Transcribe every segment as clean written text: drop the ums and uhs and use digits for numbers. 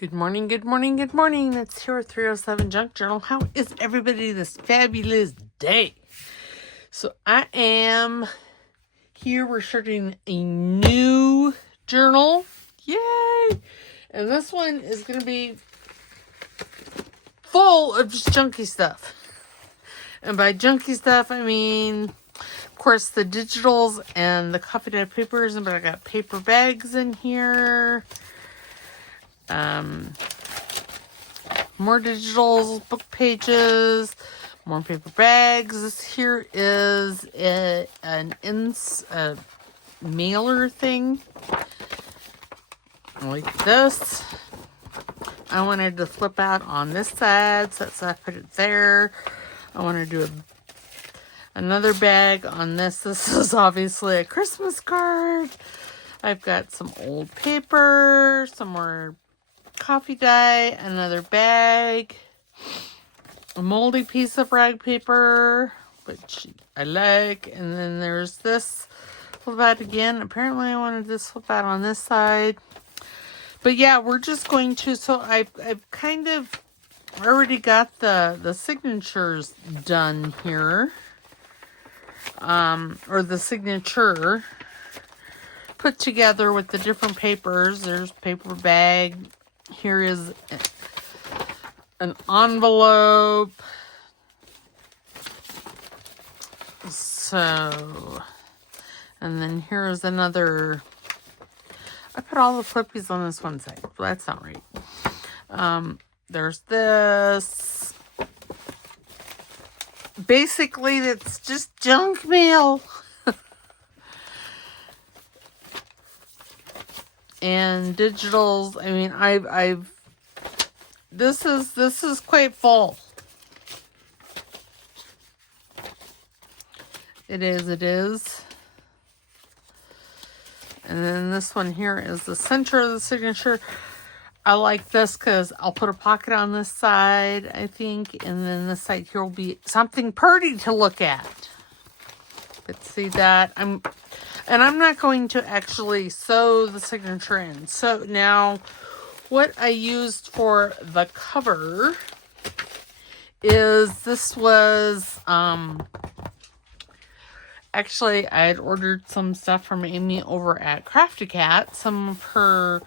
Good morning, good morning, good morning. It's your 307 Junk Journal. How is everybody this fabulous day? So I am here. We're starting a new journal. Yay! And this one is going to be full of just junky stuff. And by junky stuff, I mean, of course, the digitals and the coffee dyed papers. But I got paper bags in here. More digitals, book pages, more paper bags. This here is a mailer thing like this. I wanted to flip out on this side, so I put it there. I want to do another bag on this. This is obviously a Christmas card. I've got some old paper, some more coffee dye, another bag, a moldy piece of rag paper, which I like, and then there's this flip out again. Apparently I wanted this flip out on this side. But yeah, we're just going to, so I've kind of already got the signatures done here, or the signature put together with the different papers. There's paper bag. Here is an envelope. So, and then here is another. I put all the flippies on this one side. Well, that's not right. There's this. Basically, it's just junk mail. And digitals, I mean, this is quite full. It is. And then this one here is the center of the signature. I like this because I'll put a pocket on this side, I think. And then this side here will be something pretty to look at. But see that? And I'm not going to actually sew the signature in. So now what I used for the cover is this was, actually I had ordered some stuff from Amy over at Crafty Cat, some of her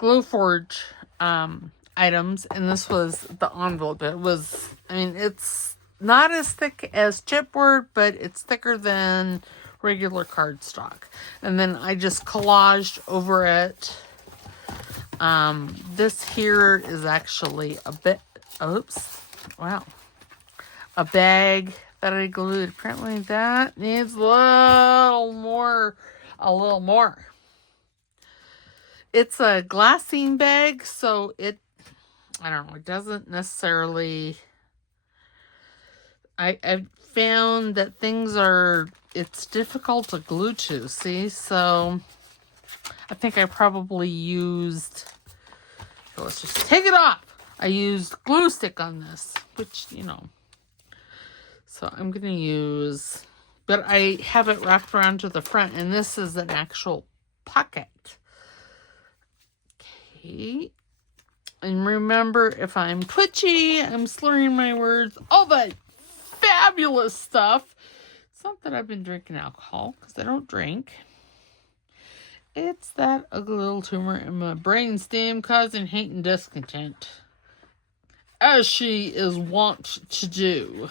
Glowforge items, and this was the envelope. It was, I mean, it's not as thick as chipboard, but it's thicker than regular cardstock. And then I just collaged over it. This here is actually a bag that I glued. Apparently that needs a little more. It's a glassine bag, so it doesn't necessarily, I've found that it's difficult to glue to, see? So I think I probably used, let's just take it off. I used glue stick on this, which, so I'm going to use, but I have it wrapped around to the front, and this is an actual pocket. Okay. And remember, if I'm twitchy, I'm slurring my words, all that fabulous stuff. It's not that I've been drinking alcohol, because I don't drink. It's that ugly little tumor in my brainstem causing hate and discontent, as she is wont to do.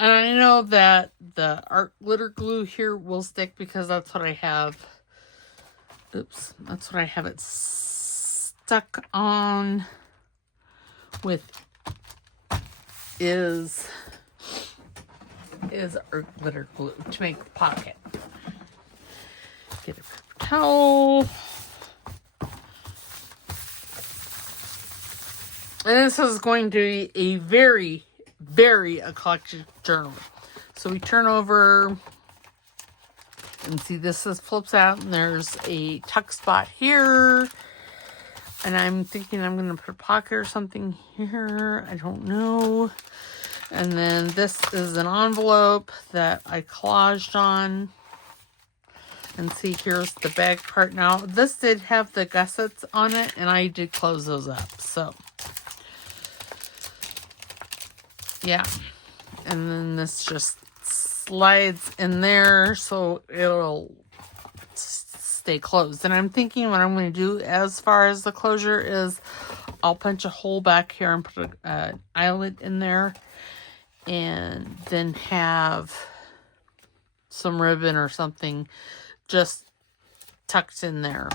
And I know that the art glitter glue here will stick because that's what I have. Oops, that's what I have it stuck on with. Is art glitter glue to make the pocket. Get a paper towel. And this is going to be a very, very eclectic journal. So we turn over and see this flips out, and there's a tuck spot here. And I'm thinking I'm going to put a pocket or something here. I don't know. And then this is an envelope that I collaged on. And see, here's the bag part. Now, this did have the gussets on it, and I did close those up. So, yeah. And then this just slides in there, so it'll stay closed. And I'm thinking what I'm going to do as far as the closure is I'll punch a hole back here and put an eyelet in there, and then have some ribbon or something just tucked in there.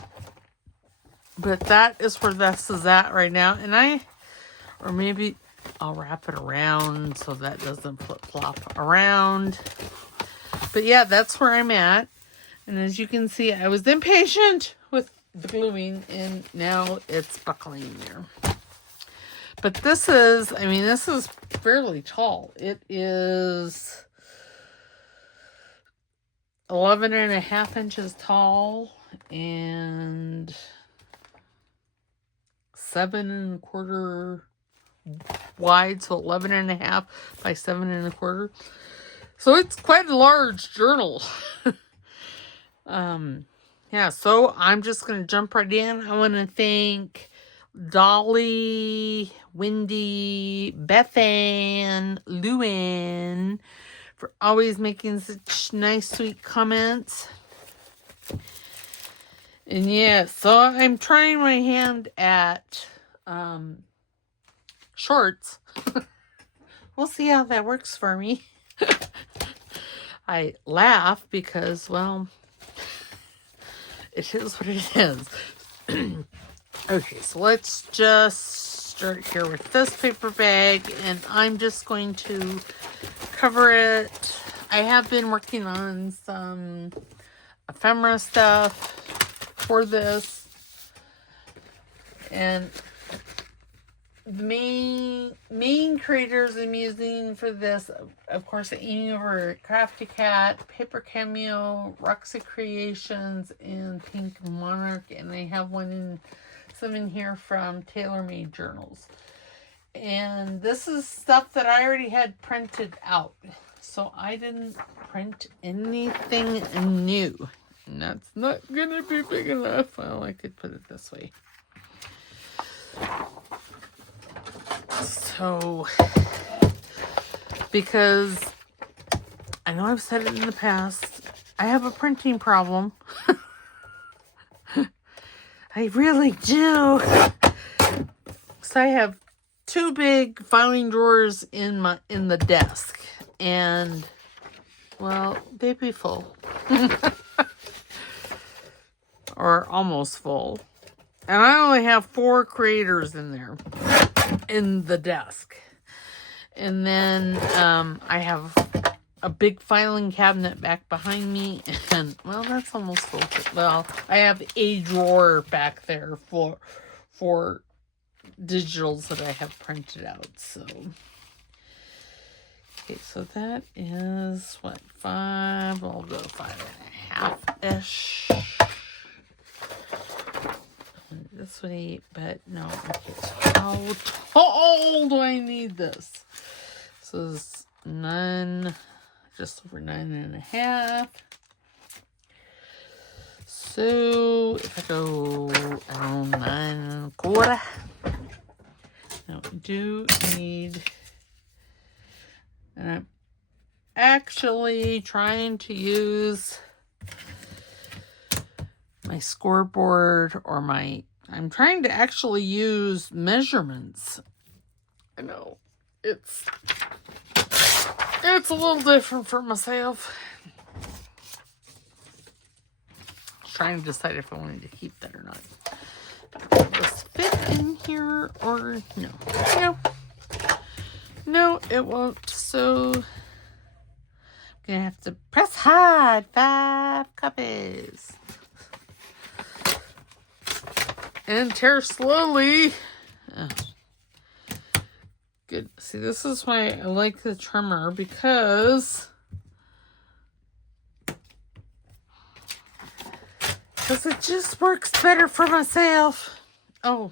But that is where this is at right now. And or maybe I'll wrap it around so that doesn't flip-flop around. But yeah, that's where I'm at. And as you can see, I was impatient with the gluing, and now it's buckling there. But this is, I mean, this is fairly tall. It is 11.5 inches tall and 7.25 wide, so 11.5 by 7.25. So it's quite a large journal. Yeah, so I'm just going to jump right in. I want to thank Dolly, Wendy, Bethan, Lewin for always making such nice, sweet comments. And yeah, so I'm trying my hand at shorts. We'll see how that works for me. I laugh because, well, it is what it is. Okay, so let's just start here with this paper bag, and I'm just going to cover it. I have been working on some ephemera stuff for this, and the main creators I'm using for this, of course, Amy over at Crafty Cat, Paper Cameo, Roxy Creations, and Pink Monarch, and I have some in here from Tailor Made Journals. And this is stuff that I already had printed out, so I didn't print anything new. And that's not gonna be big enough. Well, I could put it this way. So, because I know I've said it in the past, I have a printing problem. I really do. So I have two big filing drawers in the desk, and well, they be full. Or almost full. And I only have 4 creators in there in the desk. And then I have a big filing cabinet back behind me, and well, that's almost full. Well, I have a drawer back there for digitals that I have printed out. So okay, so that is what, 5, I'll go 5.5-ish. This way, but no. Okay, so how tall do I need this? This is 9, just over 9.5. So if I go around 9.25, now we do need, and I'm actually trying to use my scoreboard or I'm trying to actually use measurements. I know it's a little different for myself. I was trying to decide if I wanted to keep that or not. Will this fit in here or no? No, it won't. So I'm gonna have to press hard 5 copies. And tear slowly. Oh. Good. See, this is why I like the trimmer, because it just works better for myself. Oh,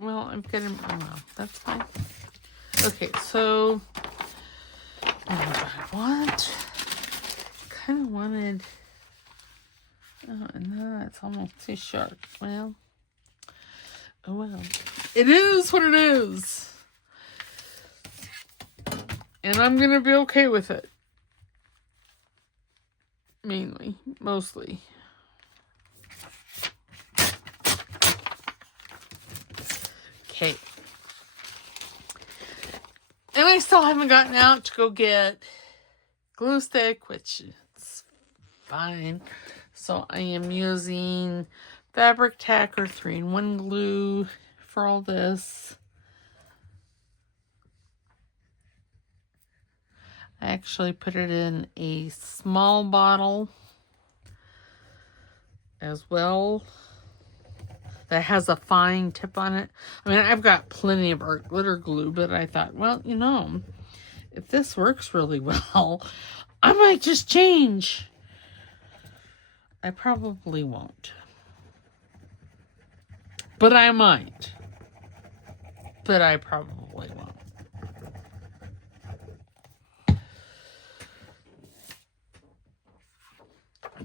well, I'm getting, oh well, that's fine. Okay, so what do I want? Kind of wanted Oh, no, it's almost too sharp. Well, oh well. It is what it is. And I'm going to be okay with it. Mainly. Mostly. Okay. And I still haven't gotten out to go get glue stick, which is fine. So I am using Fabric Tack or 3-in-1 glue for all this. I actually put it in a small bottle as well that has a fine tip on it. I mean, I've got plenty of art glitter glue, but I thought, well, you know, if this works really well, I might just change. I probably won't. But I might. But I probably won't.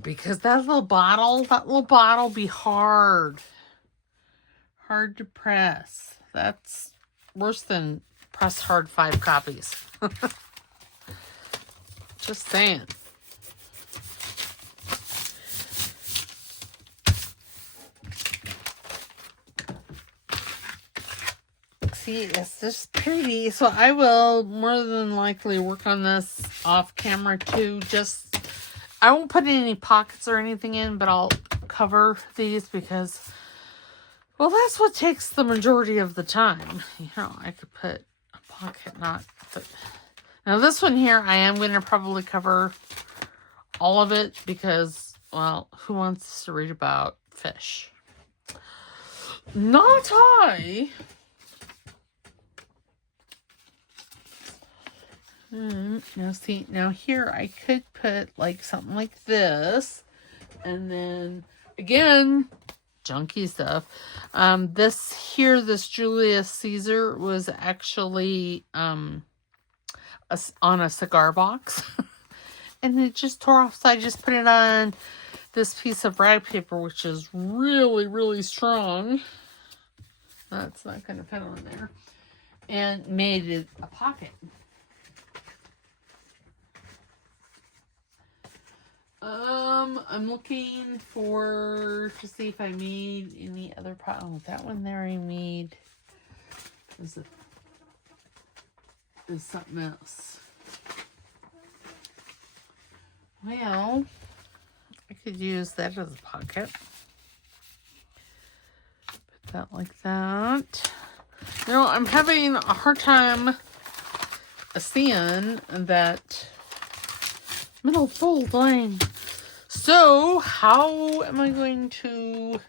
Because that little bottle be hard. Hard to press. That's worse than press hard 5 copies. Just saying. See, it's just pretty. So I will more than likely work on this off camera too. I won't put any pockets or anything in, but I'll cover these because, well, that's what takes the majority of the time. You know, I could put a pocket, but now this one here, I am going to probably cover all of it because, well, who wants to read about fish? Not I. Now see, now here I could put like something like this, and then again, junky stuff. This Julius Caesar was actually on a cigar box, and it just tore off. So I just put it on this piece of rag paper, which is really, really strong. That's not going to fit on there, and made it a pocket. I'm looking to see if I made any other pot. Oh, that one there I made is something else. Well, I could use that as a pocket. Put that like that. You know, I'm having a hard time seeing that middle fold line. So, how am I going to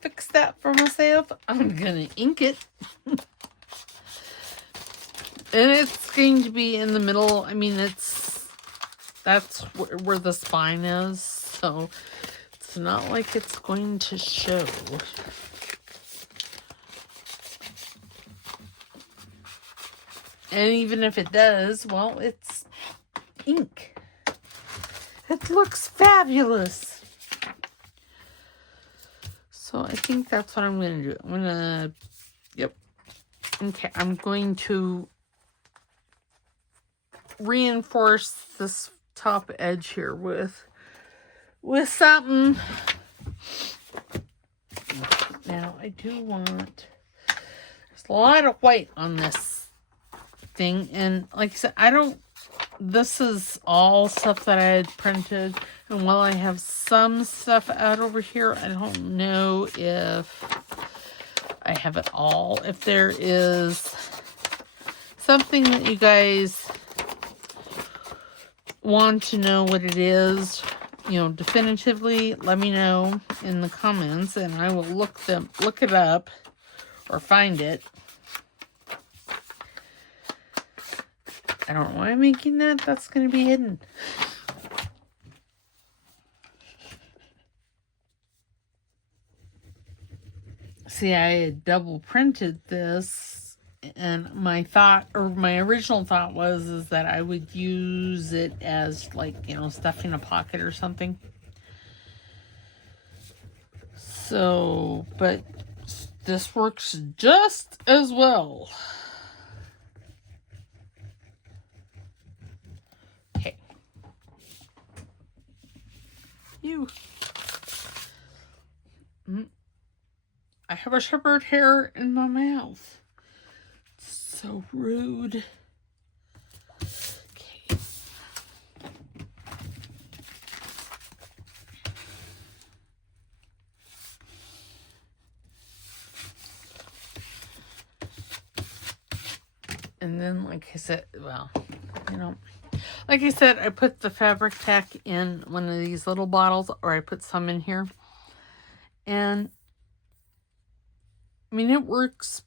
fix that for myself? I'm going to ink it. And it's going to be in the middle. I mean, that's where the spine is. So, it's not like it's going to show. And even if it does, well, it's ink. It looks fabulous. So I think that's what I'm going to do. Okay, I'm going to reinforce this top edge here with something. Now I do want, there's a lot of white on this thing. And like I said, this is all stuff that I had printed, and while I have some stuff out over here, I don't know if I have it all. If there is something that you guys want to know what it is, you know, definitively, let me know in the comments, and I will look it up or find it. I don't know why I'm making that. That's going to be hidden. See, I had double printed this, and my original thought was that I would use it as, like, you know, stuffing a pocket or something. So, but this works just as well. Okay. You. I have a shepherd hair in my mouth. It's so rude. Okay. And then, like I said, well, you know, like I said, I put the fabric tack in one of these little bottles, or I put some in here. And, I mean, it works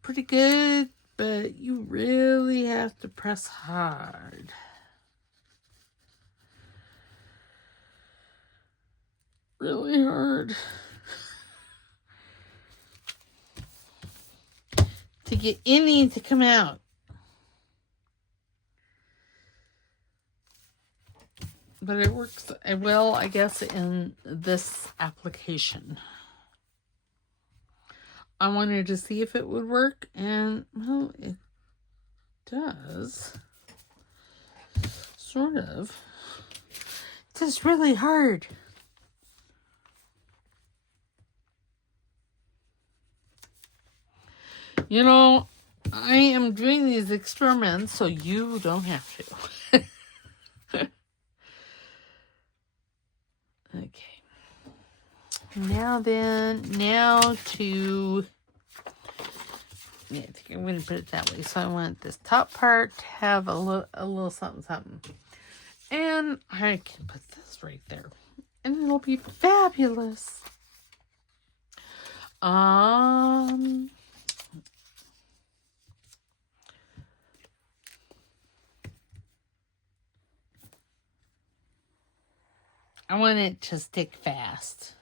pretty good, but you really have to press hard. Really hard. To get any to come out. But it works well, I guess, in this application. I wanted to see if it would work, and, well, it does. Sort of. It's just really hard. You know, I am doing these experiments so you don't have to. Okay. Now to... Yeah, I think I'm going to put it that way. So I want this top part to have a little something, something. And I can put this right there. And it'll be fabulous. I want it to stick fast.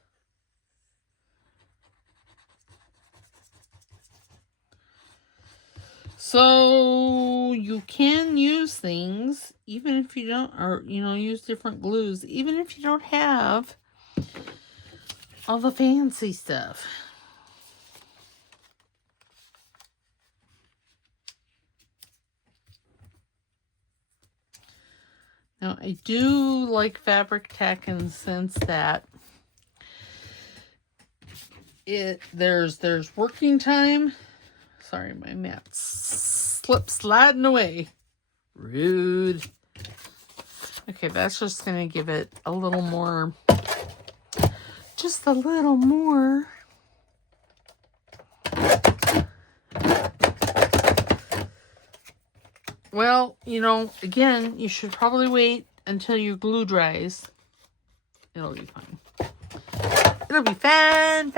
So you can use things even if you don't, or, you know, use different glues, even if you don't have all the fancy stuff. Now, I do like fabric tack in the sense that there's working time. Sorry, my mat slipped sliding away. Rude. Okay, that's just going to give it a little more, just a little more. Well, you know, again, you should probably wait until your glue dries. It'll be fine. It'll be fun.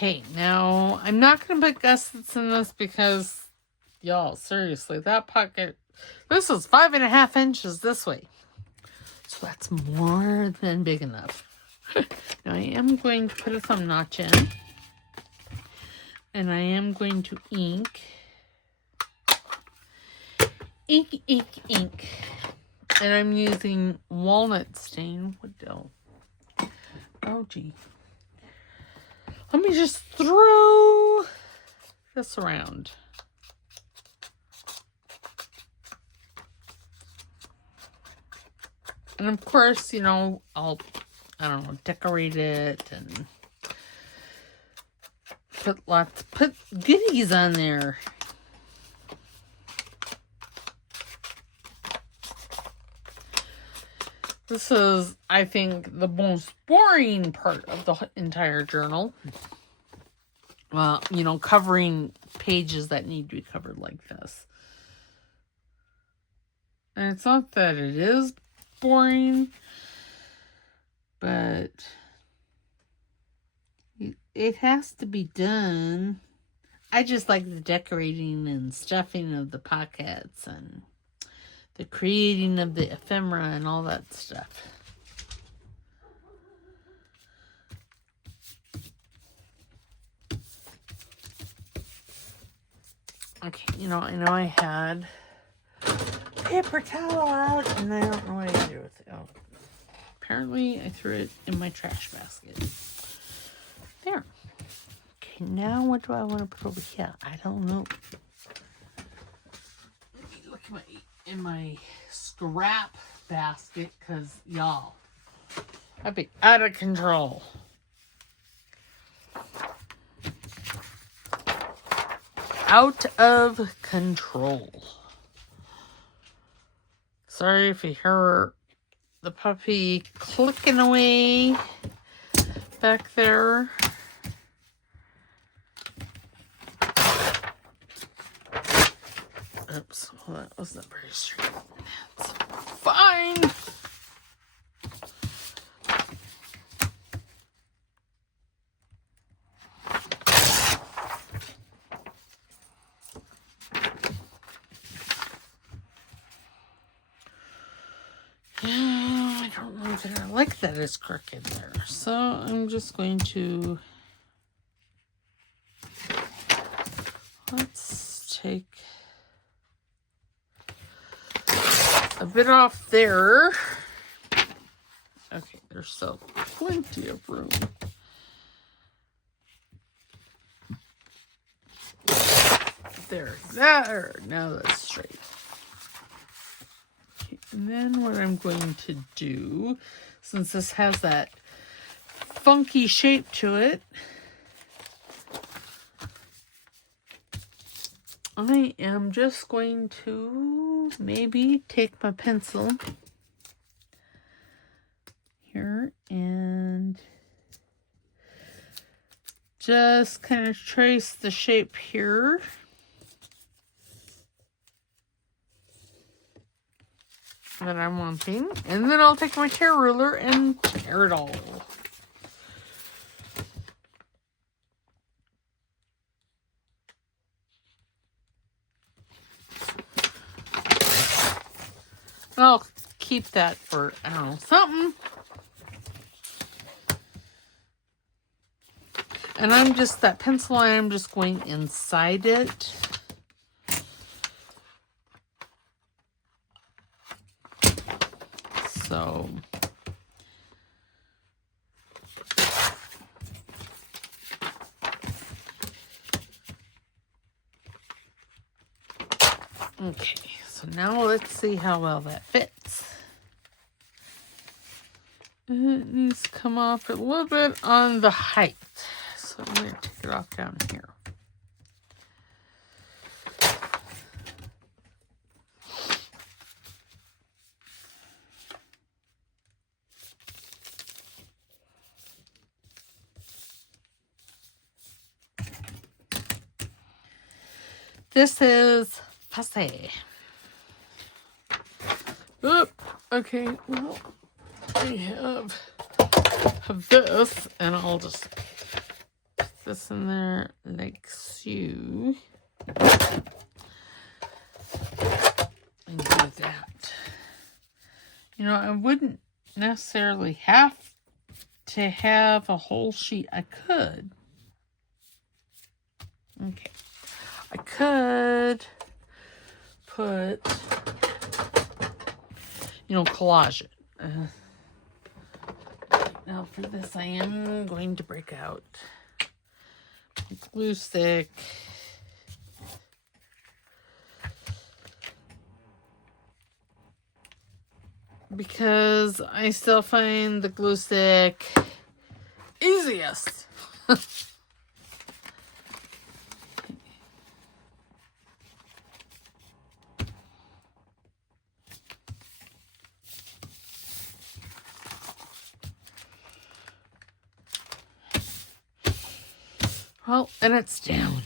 Okay, now I'm not going to put gussets in this because, y'all, seriously, that pocket, this is 5.5 inches this way. So that's more than big enough. Now I am going to put a thumb notch in. And I am going to ink. Ink. And I'm using walnut stain. What the? Oh, gee. Let me just throw this around. And of course, you know, I don't know, decorate it and put goodies on there. This is, I think, the most boring part of the entire journal. Well, you know, covering pages that need to be covered like this. And it's not that it is boring, but it has to be done. I just like the decorating and stuffing of the pockets and the creating of the ephemera and all that stuff. Okay, you know, I know I had paper towel out, and I don't know what I do with it. Oh, apparently I threw it in my trash basket. There. Okay, now what do I want to put over here? I don't know. Let me look in my scrap basket, because y'all, I'd be out of control. Out of control. Sorry if you hear the puppy clicking away back there. Oops, well, that wasn't very straight. That's fine. Yeah, I don't know that I like that it's crooked there. So I'm just going to, let's take a bit off there. Okay, there's still plenty of room. There. Now that's straight. Okay, and then what I'm going to do, since this has that funky shape to it, I am just going to maybe take my pencil here and just kind of trace the shape here. That I'm wanting. And then I'll take my tear ruler and tear it all. I'll keep that for, I don't know, something. And I'm just, that pencil line, I'm just going inside it. So, okay, so now let's see how well that fits. It needs to come off a little bit on the height. So I'm going to take it off down here. This is fussy. Oop, okay, well, I have this, and I'll just put this in there like so. And do that. You know, I wouldn't necessarily have to have a whole sheet. I could. Okay. I could put, you know, collage it. Now for this, I am going to break out glue stick. Because I still find the glue stick easiest. Well, and it's down.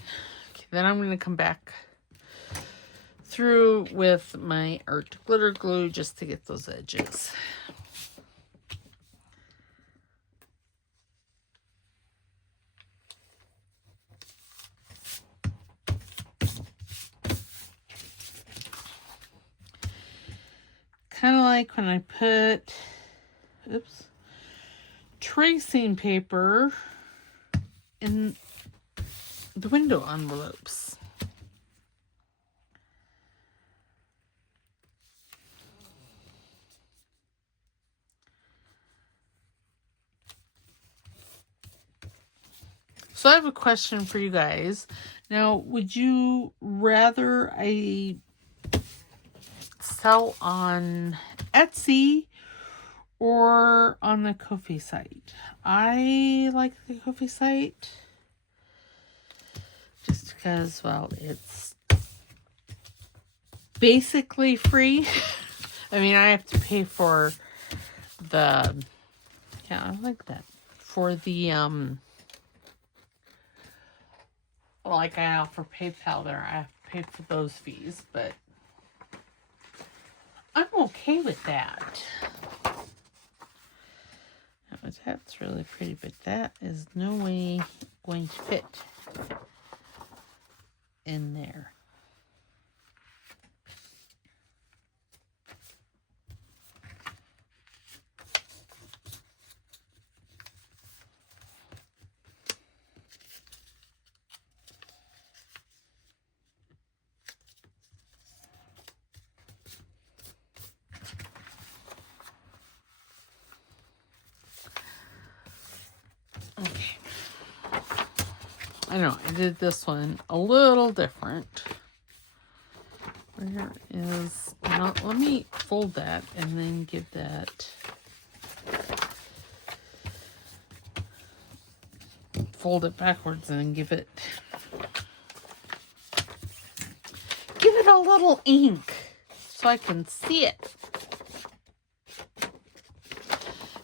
Okay, then I'm going to come back through with my art glitter glue just to get those edges. Kind of like when I put, tracing paper in the window envelopes. So I have a question for you guys. Now, would you rather I sell on Etsy or on the Ko-fi site? I like the Ko-fi site just because, well, it's basically free. I mean, I have to pay for the, yeah, I like that. For the, like I offer PayPal there, I have to pay for those fees, but I'm okay with that. That's really pretty, but that is no way going to fit in there. Okay. I know, I did this one a little different. Where is, now let me fold that and then give that, fold it backwards and then give it a little ink so I can see it.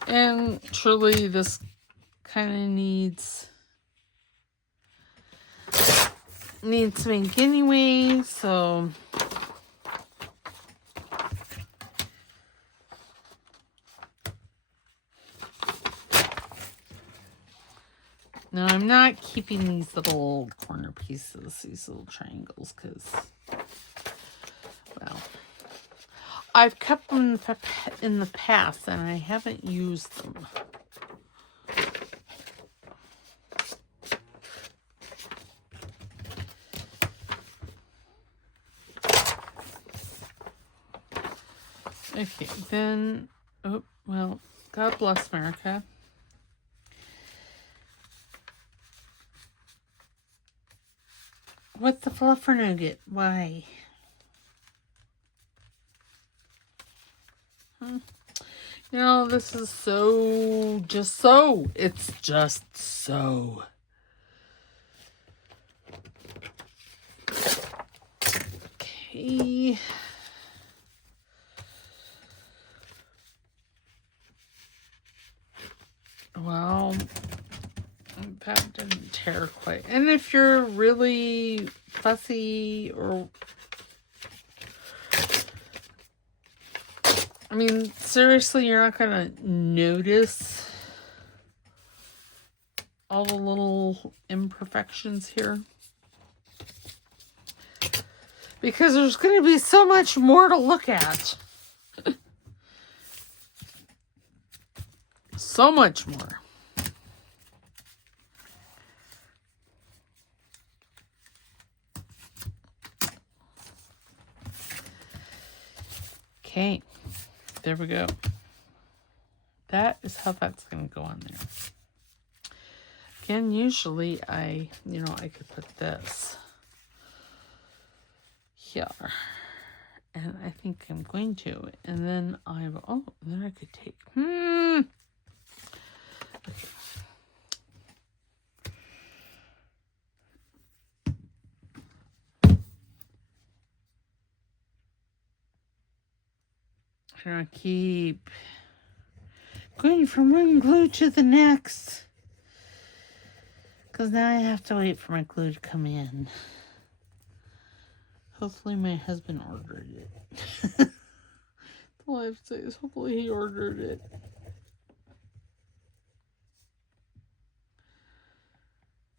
And truly this kind of needs some ink anyway, so now I'm not keeping these little corner pieces, these little triangles, because, well, I've kept them in the past and I haven't used them. Okay, then, oh, well, God bless America. What's the fluffer nougat? Why? You know, this is so, just so. It's just so. Okay. Well, that didn't tear quite. And if you're really fussy or, I mean, seriously, you're not going to notice all the little imperfections here. Because there's going to be so much more to look at. So much more. Okay, there we go. That is how that's going to go on there. Again, usually I could put this here. And I think I'm going to. And then then I could take, Okay. I'm going to keep going from one glue to the next. Because now I have to wait for my glue to come in. Hopefully my husband ordered it. All I have to say is hopefully he ordered it.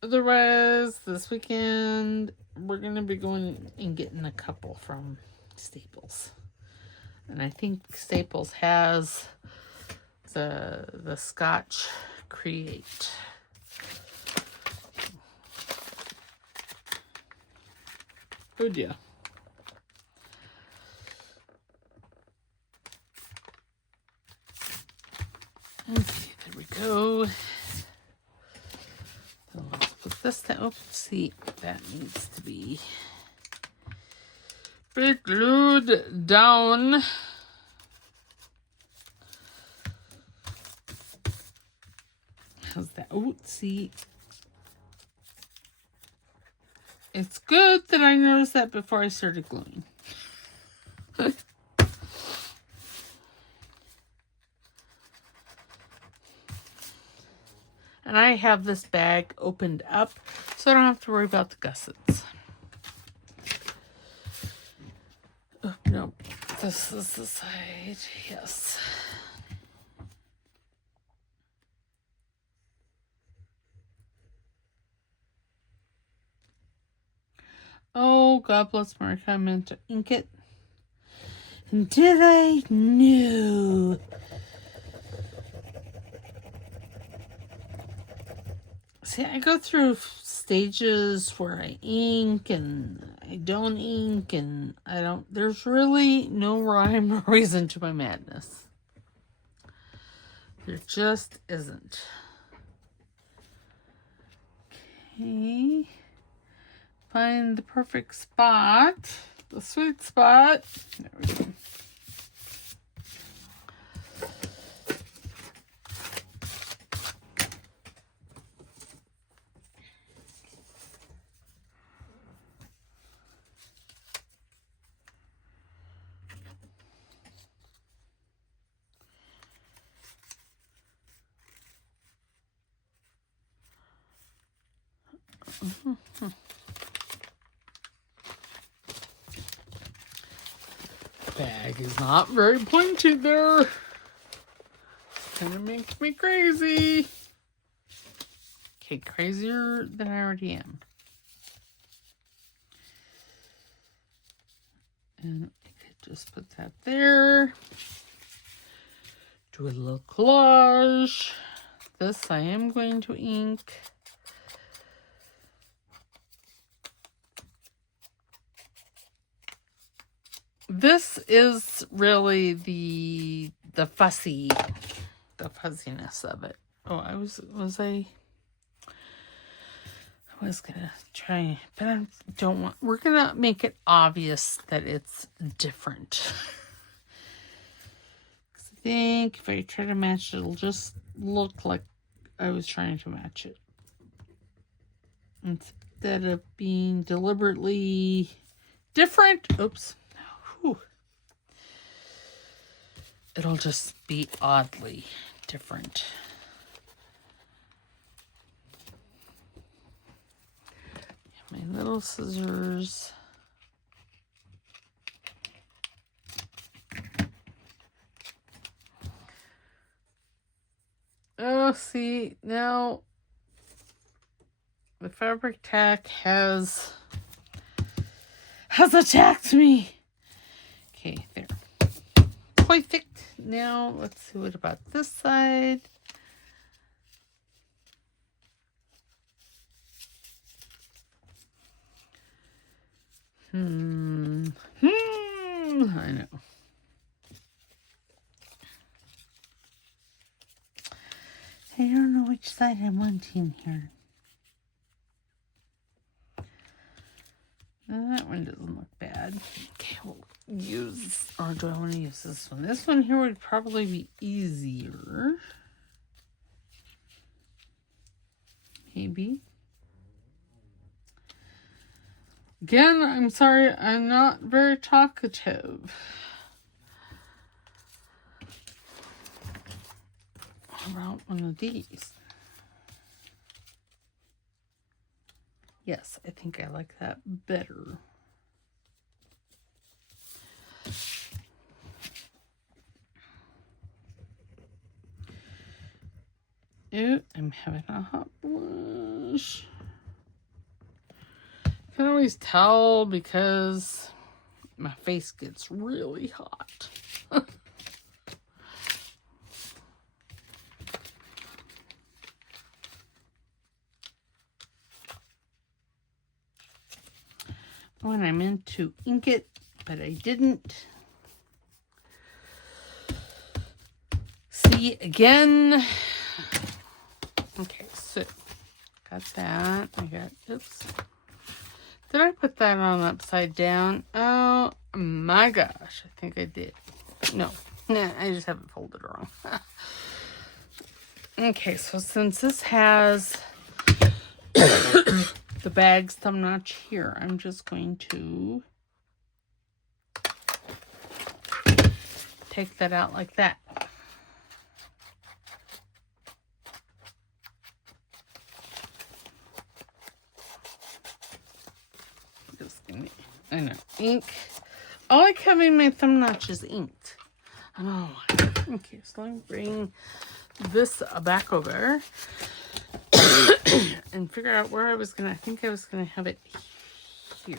Otherwise, this weekend, we're going to be going and getting a couple from Staples. And I think Staples has the Scotch Create. Oh dear. Okay, there we go. So let's put this time, oops, see, that needs to be glued down. How's that? Oh, see, it's good that I noticed that before I started gluing. And I have this bag opened up so I don't have to worry about the gussets. Oh, no, this is the side, yes. Oh, God bless Mark, I meant to ink it. And did I? No. See, I go through stages where I ink and I don't ink and I don't, there's really no rhyme or reason to my madness. There just isn't. Okay. Find the perfect spot, the sweet spot. There we go. Bag is not very pointy there. Kind of makes me crazy. Okay, crazier than I already am. And I could just put that there. Do a little collage. This I am going to ink. This is really the fuzziness of it. Oh, I was gonna try, but I don't want. We're gonna make it obvious that it's different. I think if I try to match it, it'll just look like I was trying to match it instead of being deliberately different. Oops. Whew. It'll just be oddly different. My little scissors. Oh, see, now the fabric tack has attacked me. Okay, there. Perfect. Now, let's see, what about this side? I know. I don't know which side I'm wanting here. That one doesn't look bad. Okay, we'll use, or do I want to use this one? This one here would probably be easier. Maybe. Again, I'm sorry, I'm not very talkative. How about one of these? Yes, I think I like that better. Ooh, I'm having a hot blush. I can always tell because my face gets really hot. When I meant to ink it, but I didn't. See again. Okay, so got that. I got, oops. Did I put that on upside down? Oh my gosh, I think I did. No, nah, I just have it folded wrong. Okay, so since this has the bag's thumb notch here, I'm just going to take that out like that. I know, ink. I like having my thumb notches inked. I don't know why. Okay, so let me bring this back over and figure out where I was gonna, I think I was gonna have it here.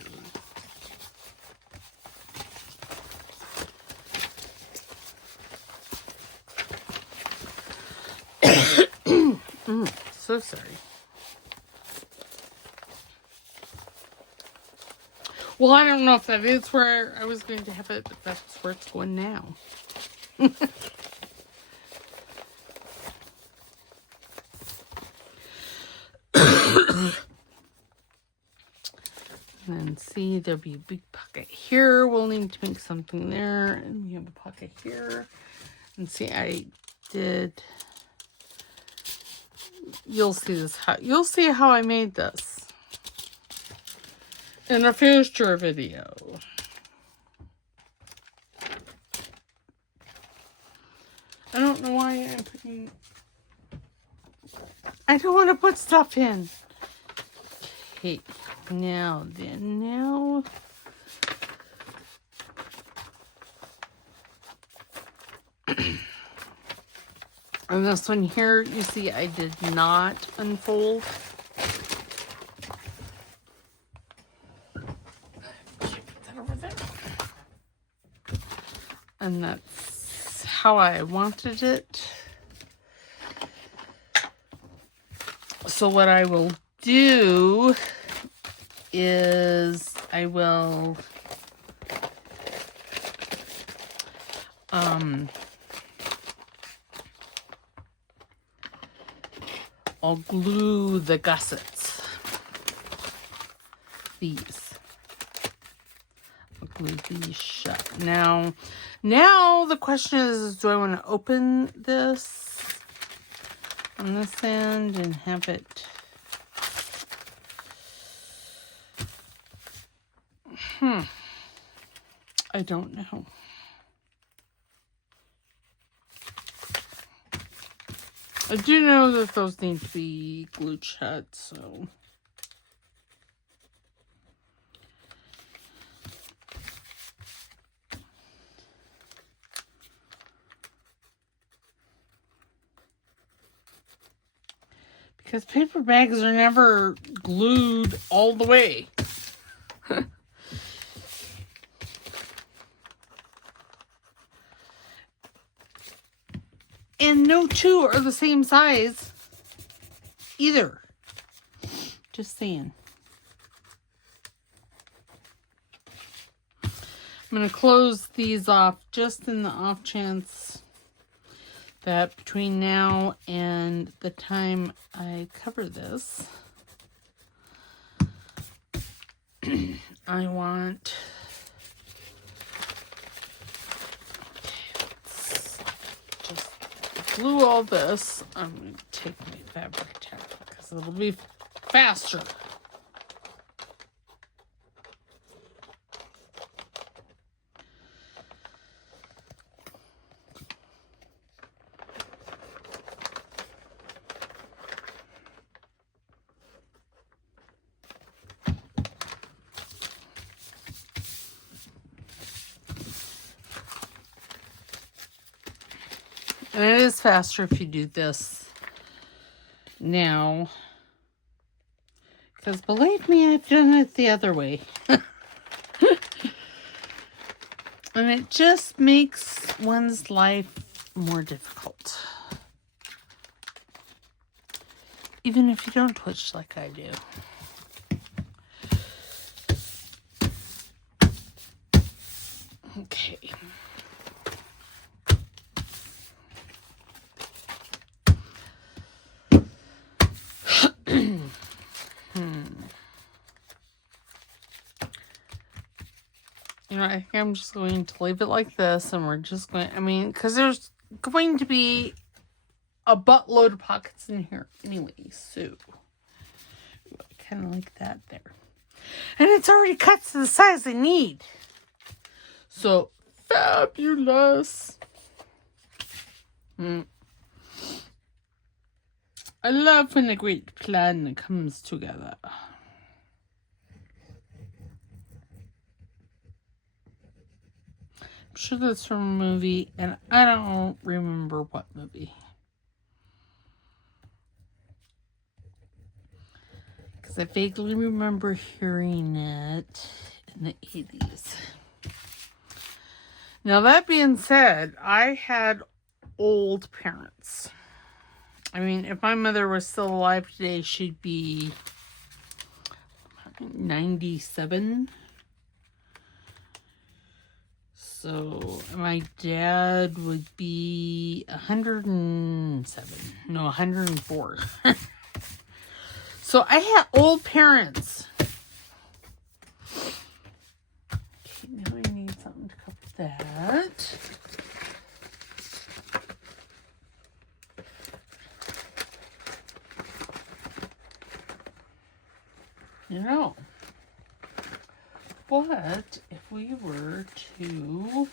So sorry. Well, I don't know if that is where I was going to have it, but that's where it's going now. And then see, there'll be a big pocket here. We'll need to make something there. And we have a pocket here. And see, I did... You'll see this. You'll see how I made this in a future video. I don't know why I'm putting... I don't want to put stuff in. Okay, now then, now... And this one here, you see I did not unfold. Put that over there. And that's how I wanted it. So what I will do is I will I'll glue the gussets. These. I'll glue these shut. Now the question is, do I want to open this on this end and have it... I don't know. I do know that those need to be glued shut, so... Because paper bags are never glued all the way. And no two are the same size either. Just saying. I'm going to close these off just in the off chance that between now and the time I cover this, I want... glue all this. I'm going to take my fabric tack because it'll be faster. And it is faster if you do this now. Because believe me, I've done it the other way. And it just makes one's life more difficult. Even if you don't twitch like I do. Okay. know, I think I'm just going to leave it like this, and we're just going, I mean, because there's going to be a buttload of pockets in here anyway, so I kind of like that there. And it's already cut to the size I need. So, fabulous. I love when a great plan comes together. I'm sure that's from a movie, and I don't remember what movie. Because I vaguely remember hearing it in the 80s. Now, that being said, I had old parents. I mean, if my mother was still alive today, she'd be 97. So my dad would be 107. No, 104. So I had old parents. Okay, now I need something to cover that. You know, but if we were to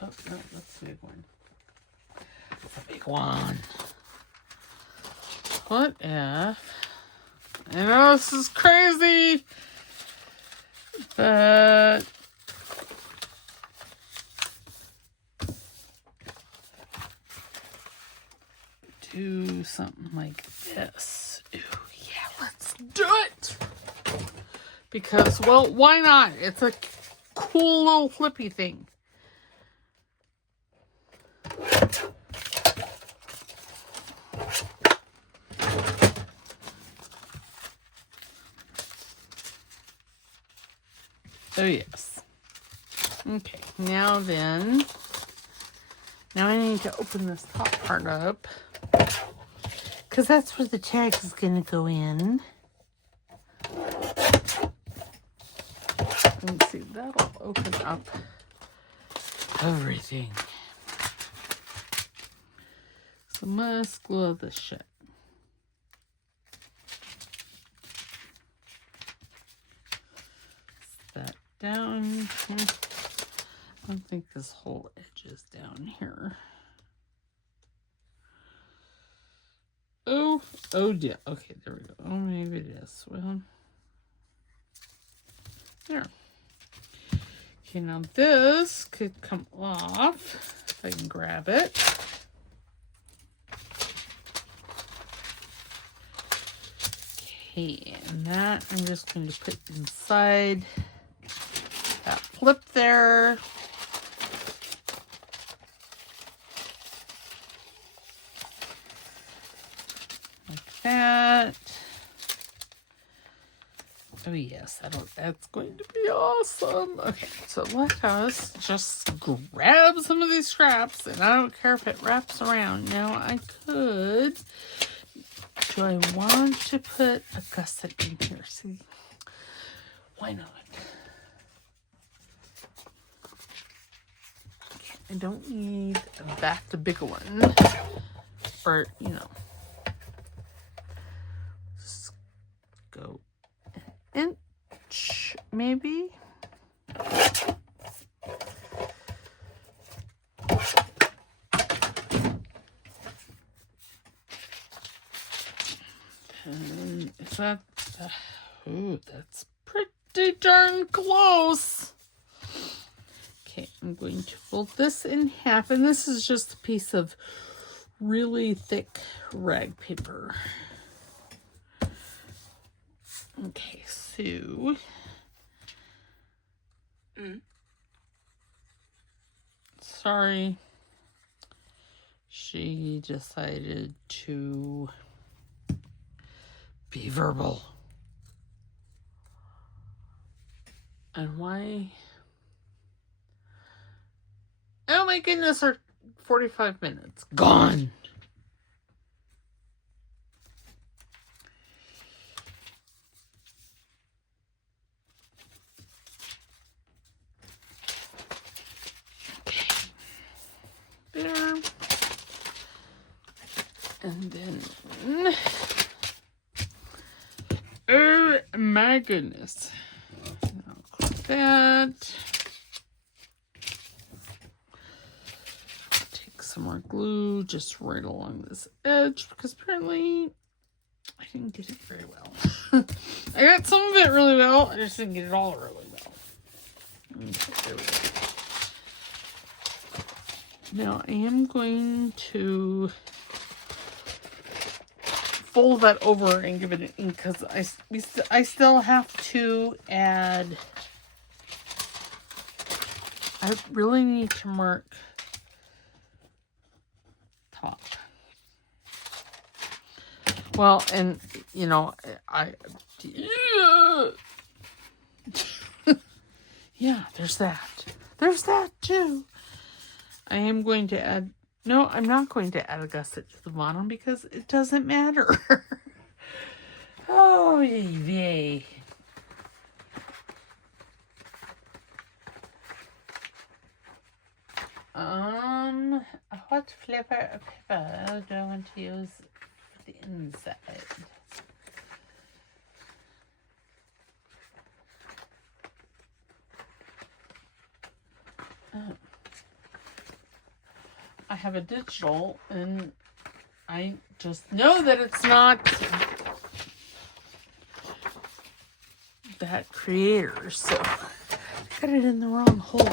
oh no, that's a big one. That's a big one. What if, I know this is crazy, but do something like this. Ooh, yeah, let's do it. Because, well, why not? It's a cool little flippy thing. Oh, yes. Okay, now then, now I need to open this top part up. Because that's where the tag is going to go in. Let's see, that'll open up everything. So must glue this shut. That down. I don't think this whole edge is down here. Oh yeah. Okay, there we go. Oh, maybe it is. Well, there. Okay, now this could come off if I can grab it. Okay, and that I'm just going to put inside that flip there. Like that. Oh yes, that's going to be awesome. Okay, so let us just grab some of these scraps, and I don't care if it wraps around. Now I could, do I want to put a gusset in here? See, why not? Okay, I don't need that bigger one, or, you know, just go inch, maybe. And is that, ooh, that's pretty darn close. Okay, I'm going to fold this in half, and this is just a piece of really thick rag paper. Okay, so sorry, she decided to be verbal. And why? Oh my goodness, our 45 minutes gone. My goodness. Now click that. Take some more glue just right along this edge because apparently I didn't get it very well. I got some of it really well. I just didn't get it all really well. Okay, there we go. Now I am going to fold that over and give it an ink because I still have to add. I really need to mark top. Well, and you know, yeah, there's that. There's that too. I am going to add. No, I'm not going to add a gusset to the bottom because it doesn't matter. Oh, yay. What flavor of paper do I want to use for the inside? I have a digital and I just know that it's not that creator, so I got it in the wrong hole.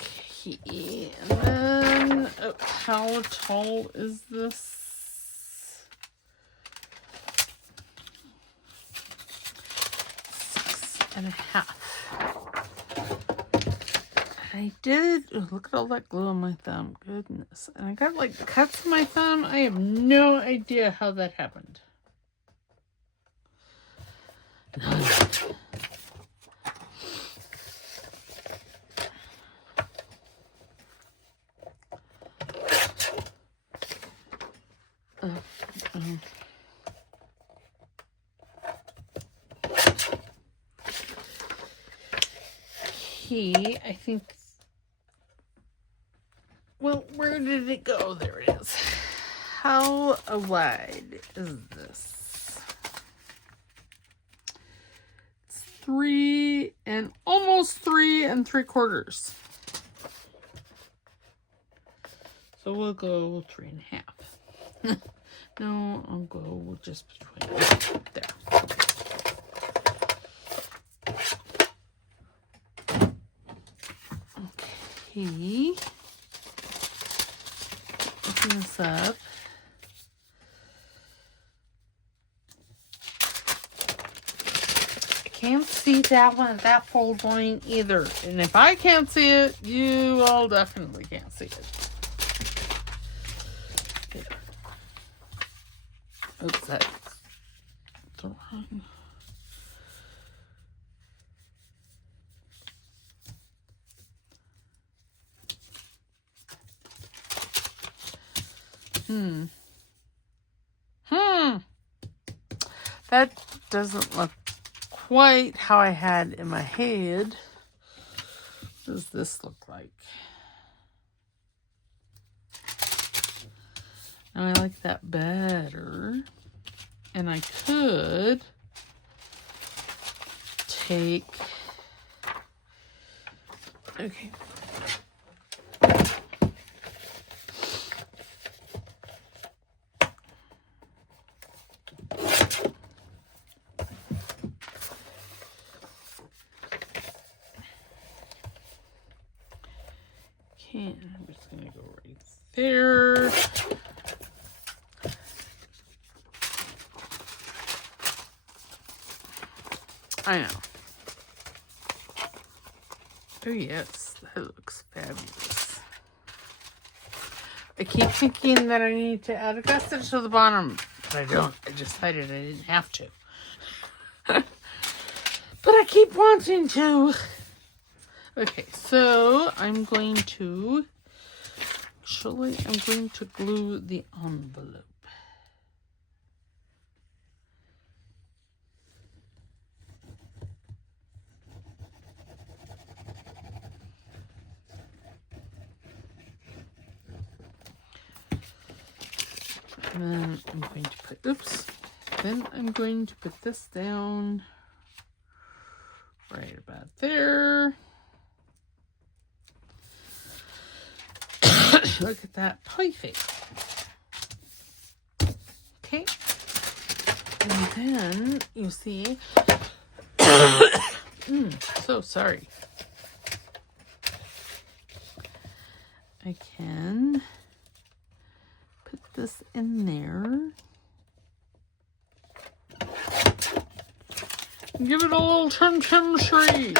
Okay, and then how tall is this? 6.5. I did. Oh, look at all that glue on my thumb. Goodness. And I got like cuts on my thumb. I have no idea how that happened. None. I think, well, where did it go? There it is. How wide is this? It's 3 and almost 3 3/4. So we'll go 3.5. No, I'll go just between there. Okay. Open this up. I can't see that one, that fold line either. And if I can't see it, you all definitely can't see it. There. Oops, that's the wrong. That doesn't look quite how I had in my head. What does this look like? Now I like that better. And I could take, okay. Okay, I'm just gonna go right there. I know. Oh yes, that looks fabulous. I keep thinking that I need to add a gusset to the bottom, but I don't. I decided I didn't have to. But I keep wanting to. Okay, so I'm going to, actually, I'm going to glue the envelope. And then I'm going to put, oops. Then I'm going to put this down right about there. Look at that. Perfect. Okay. And then you see, so sorry. I can put this in there. Give it a little chim-chim-tree.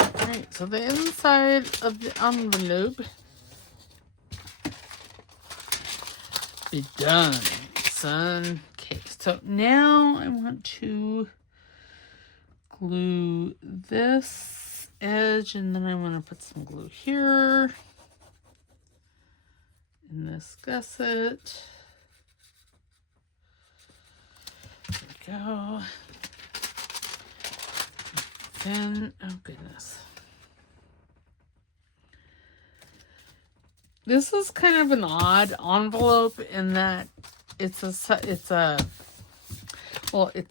Alright, so the inside of the envelope be done, son. Okay, so now I want to glue this edge, and then I want to put some glue here in this gusset. There we go. Then, oh goodness. This is kind of an odd envelope in that it's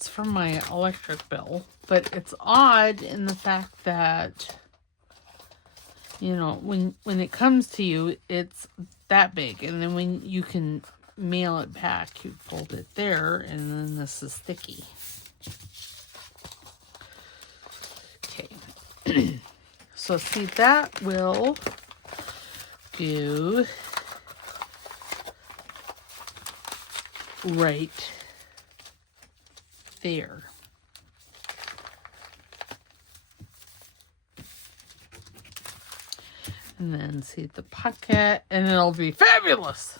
from my electric bill, but it's odd in the fact that, you know, when it comes to you, it's that big, and then when you can mail it back, you fold it there, and then this is sticky. Okay. So see, that will go right there. And then see the pocket, and it'll be fabulous.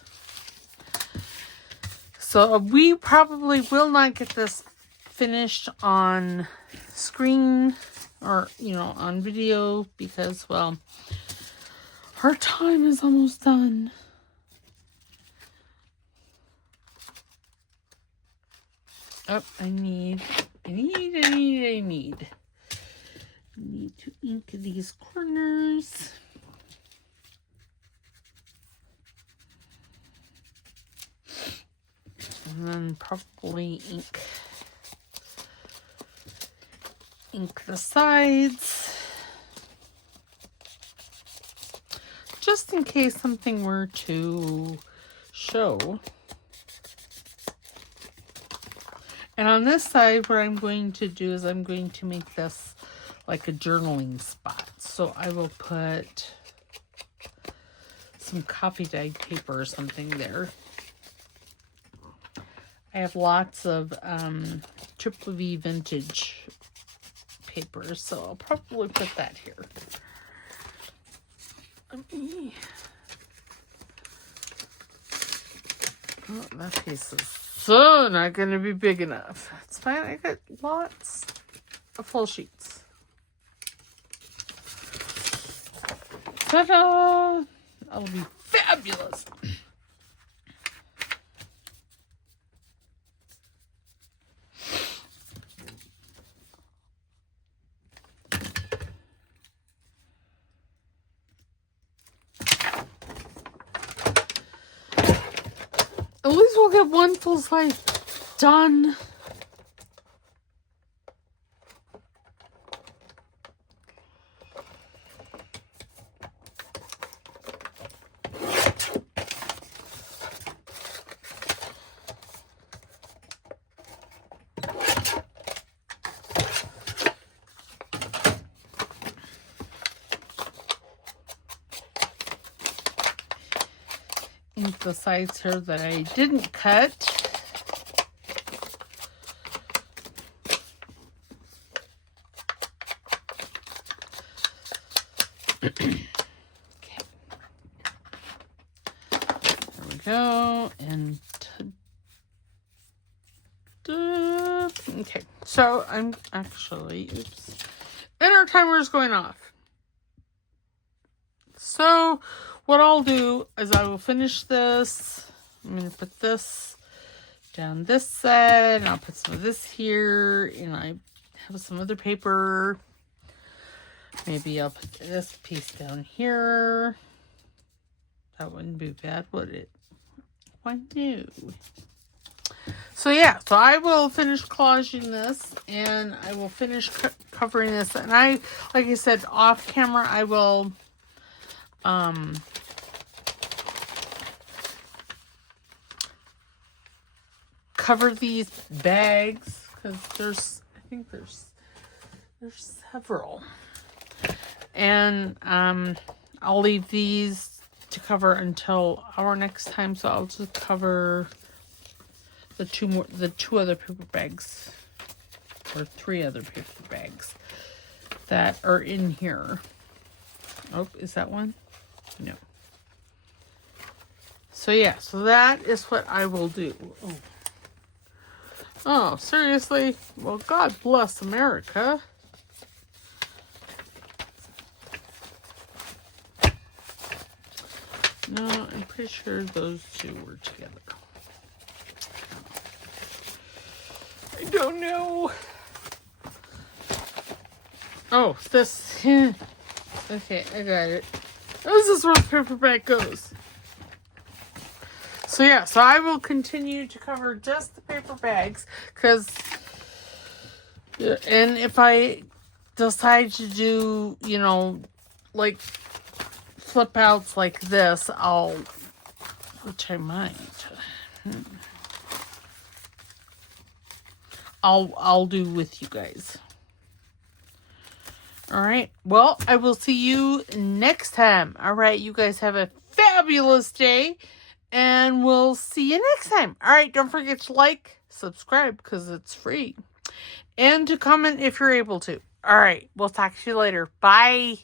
So we probably will not get this finished on screen or, you know, on video because, well, our time is almost done. Oh, I need to ink these corners. And then probably ink the sides. Just in case something were to show. And on this side, what I'm going to do is I'm going to make this like a journaling spot. So I will put some coffee dyed paper or something there. I have lots of Triple V vintage paper, so I'll probably put that here. Oh, that piece is so not going to be big enough. It's fine. I got lots of full sheets. Ta-da! That'll be fabulous. At least we'll get one full slice done. Ink the sides here that I didn't cut. Okay. There we go. And okay. So I'm actually, oops. And our timer is going off. So what I'll do is I will finish this. I'm going to put this down this side, and I'll put some of this here, and I have some other paper. Maybe I'll put this piece down here. That wouldn't be bad, would it? Why no? So yeah, so I will finish collaging this, and I will finish covering this. And like I said, off camera, I will cover these bags, because I think there's several, and I'll leave these to cover until our next time. So I'll just cover the two other paper bags, or 3 other paper bags that are in here. Oh, is that one? No. So yeah, so that is what I will do. Oh, seriously? Well, God bless America. No, I'm pretty sure those 2 were together. I don't know. Oh, this. Okay, I got it. This is where the paperback goes. So yeah, so I will continue to cover just the paper bags, and if I decide to do, like flip outs like this, which I might. I'll do with you guys. All right. Well, I will see you next time. All right. You guys have a fabulous day, and we'll see you next time. All right. Don't forget to like, subscribe, because it's free, and to comment if you're able to. All right. We'll talk to you later. Bye.